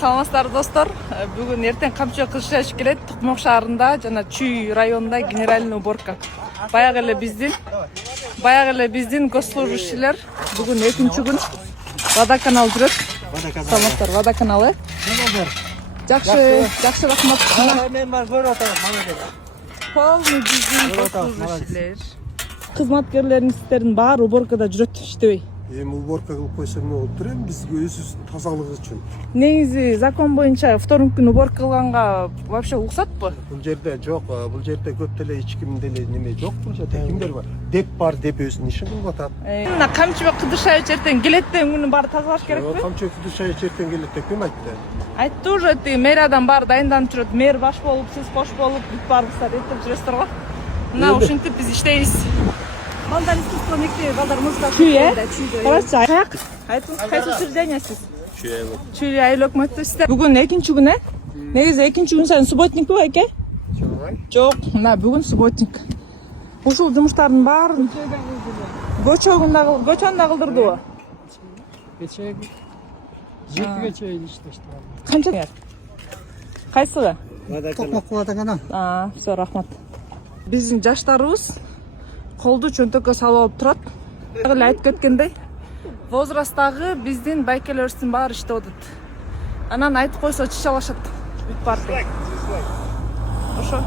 Саламатсыздар достор. Бүгүн эртең камчы кыз иштешип келет. Токмок шаарында жана Чүй районунда генеральный уборка. Баягы эле биздин госслужащийлер бүгүн экинчи күн водоканал жүрөт. Саламатсыздар, водоканалы. Жакшы рахмат. Мен бар көрүп атам, мана деп. Полный биздин госслужащийлер. Кызматкерлерибиздердин баары уборкада жүрөт, иштебей. Эми уборка кылып койсо эмне болуп тур эми биз өзүбүз тазалык үчүн. Негизи закон боюнча вторник күнү уборка кылганга вообще уруксатпы? Бул жерде жок, бул жерде көп деле эч ким деле неме жок, бул жерде кимдер бар? Деп бар, деп өзүнүн ишин кылып атат. Мына Камчыбек Кыдыршаевич эртең келет деген күнү баары тазалаш керекпи? Камчыбек Кыдыршаевич эртең келет деп ким айтты? Айтты уже мэриядан баары дайынданып жүрөт. Мэр баш болуп, сиз кош болуп, бүт баарыбыздар эттеп жүрөсүздөр го. Мына ушинтип биз иштейбиз. Балдар искусство мектеби, балдар музыка. Хорошо. Айтыңыз, кайсы учреждениясыз? Чүй айыл өкмөттүсүз. Бүгүн экинчи күн э? Негизи экинчи күн сайын субботникпи байке? Жок, мына бүгүн субботник. Ушул жумуштардын баарын көчөнү да кылдырдыбы? Жетиге чейин иштешти. Канча? Кайсыгы? Токмок водоканал. Все, рахмат. Биздин жаштарыбыз колду чөнтөккө салып алып турат. Эле айтып кеткендей, возрасттагы биздин байкелерибиздин баары иштеп атат. Анан айтып койсо чыч алышат. Бүт баары. Ошо.